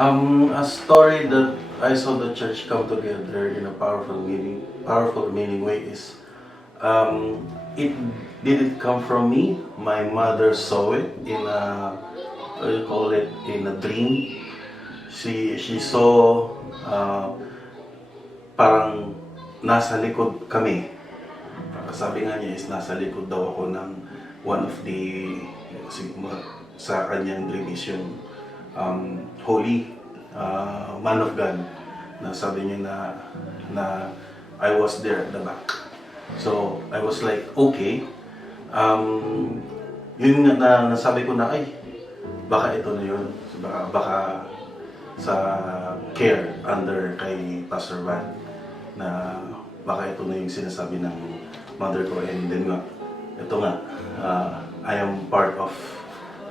A story that I saw the church come together in a powerful meaning way is, it didn't come from me. My mother saw it in a, what do you call it, in a dream. She saw, parang nasa likod kami. Sabi nga niya is nasa likod daw ako ng one of the, sa kanyang dream is yung holy man of God, na sabi niya na I was there at the back. So I was like, okay. Yun nga na nasabi ko na, ay, baka ito na yun. So, baka sa care under kay Pastor Van, na baka ito na yung sinasabi ng mother ko. And then nga, ito nga, I am part of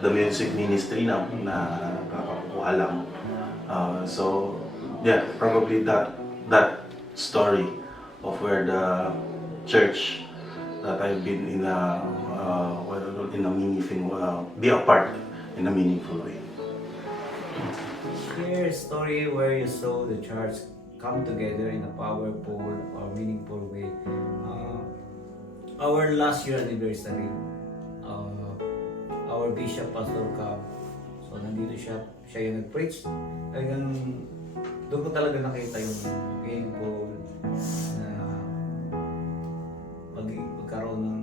the music ministry now na nakakuha lang. So yeah, probably that story of where the church that I've been in a meaningful, be a part in a meaningful way. Share a story where you saw the church come together in a powerful or meaningful way. Our last year anniversary, our Bishop Pastor Cab, so nandito siya yung nag-preach. Talagang doon ko talaga nakita yung meaningful na magkaroon ng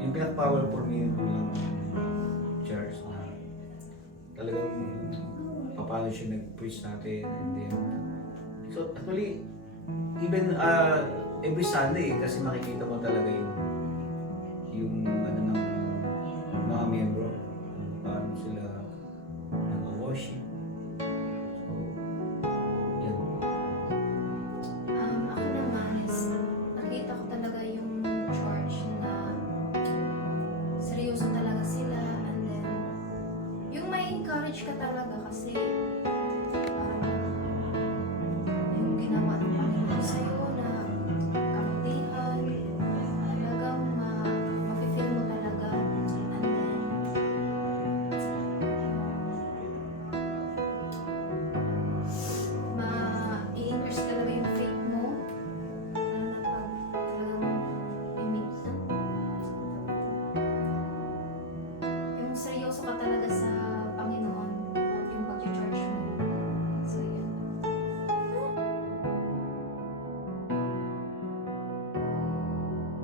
yung pinaka-powerful meaningful ng church na talagang paano siya nag-preach natin. And then, so actually even every Sunday kasi makikita mo talaga yung